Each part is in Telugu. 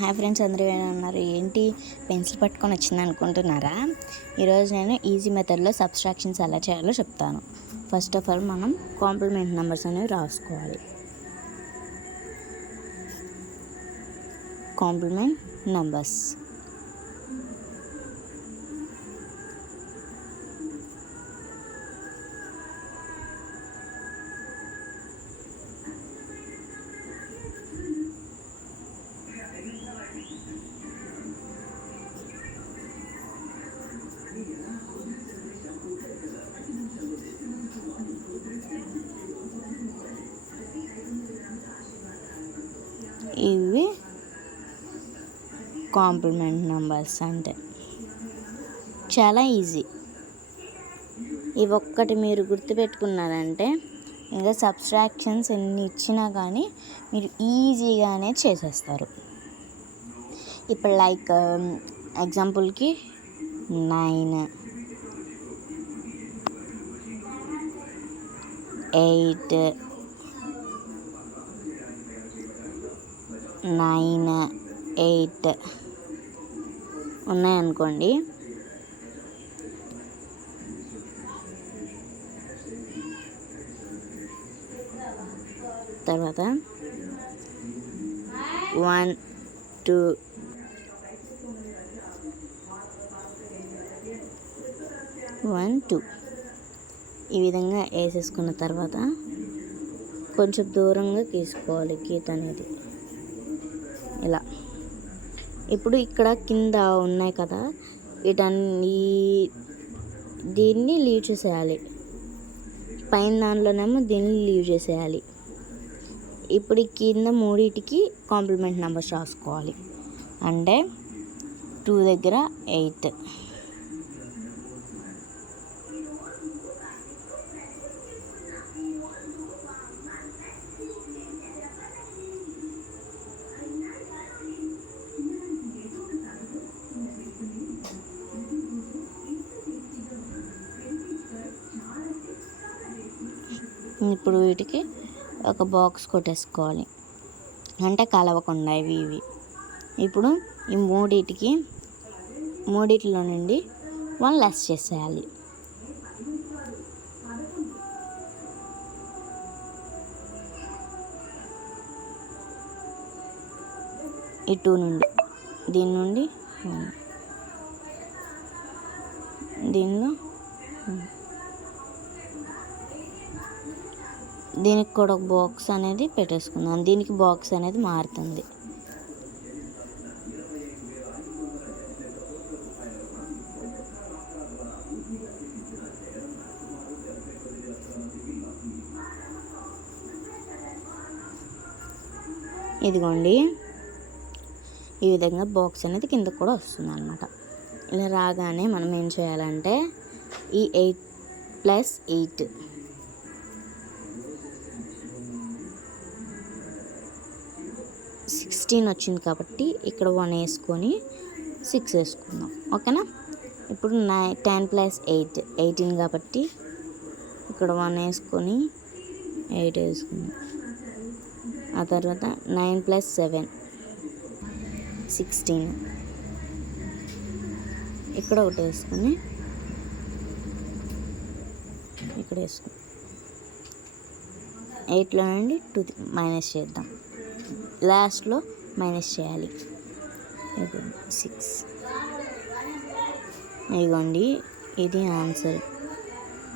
హాయ్ ఫ్రెండ్స్, అందరూ ఎలా ఉన్నారు? ఏంటి పెన్సిల్ పట్టుకొని వచ్చింది అనుకుంటున్నారా? ఈరోజు నేను ఈజీ మెథడ్లో సబ్స్ట్రాక్షన్స్ ఎలా చేయాలో చెప్తాను. ఫస్ట్ ఆఫ్ ఆల్ మనం కాంప్లిమెంట్ నెంబర్స్ అనేవి రాసుకోవాలి. కాంప్లిమెంట్ నెంబర్స్ ఇవి కాంప్లిమెంట్ నెంబర్స్ అంటే చాలా ఈజీ. ఇవి ఒక్కటి మీరు గుర్తుపెట్టుకున్నారంటే ఇంకా సబ్స్ట్రాక్షన్స్ ఎన్ని ఇచ్చినా కానీ మీరు ఈజీగానే చేసేస్తారు. ఇప్పుడు లైక్ ఎగ్జాంపుల్కి 9, 8, 9, 8 ఉన్నాయనుకోండి. తర్వాత 1, 2, 1, 2 ఈ విధంగా వేసేసుకున్న తర్వాత కొంచెం దూరంగా తీసుకోవాలి గీత అనేది. ఇలా ఇప్పుడు ఇక్కడ కింద ఉన్నాయి కదా, దీన్ని లీవ్ చేసేయాలి. పైన దాంట్లోనేమో దీన్ని లీవ్ చేసేయాలి. ఇప్పుడు కింద మూడింటికి కాంప్లిమెంట్ నెంబర్స్ రాసుకోవాలి. అంటే 2 దగ్గర 8, ఇప్పుడు వీటికి ఒక బాక్స్ కొట్టేసుకోవాలి, అంటే కలవకుండా ఇవి. ఇప్పుడు ఈ మూడిట్లో నుండి 1 లెస్ చేసేయాలి. ఈ 2 నుండి దీని నుండి దీనిలో దీనికి కూడా ఒక బాక్స్ అనేది పెట్టేసుకుందాం. దీనికి బాక్స్ అనేది మారుతుంది. ఇదిగోండి, ఈ విధంగా బాక్స్ అనేది కిందకు కూడా వస్తుంది అన్నమాట. ఇలా రాగానే మనం ఏం చేయాలంటే ఈ 8 + 8 16 వచ్చింది కాబట్టి ఇక్కడ 1 వేసుకొని 6 వేసుకుందాం. ఓకేనా? ఇప్పుడు 10 + 8 18 కాబట్టి ఇక్కడ 1 వేసుకొని 8 వేసుకుందాం. ఆ తర్వాత 9 + 7 16, ఇక్కడ ఒకటి వేసుకొని ఇక్కడ వేసుకుందాం. 8లో నుండి 2 మైనస్ చేద్దాం. లాస్ట్లో మైనస్ చేయాలి. 6. ఇదిగోండి, ఇది ఆన్సర్.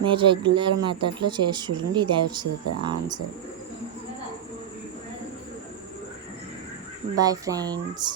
మీరు రెగ్యులర్ మెథడ్లో చేసి చూడండి, ఇది వస్తుంది ఆన్సర్. Bye friends.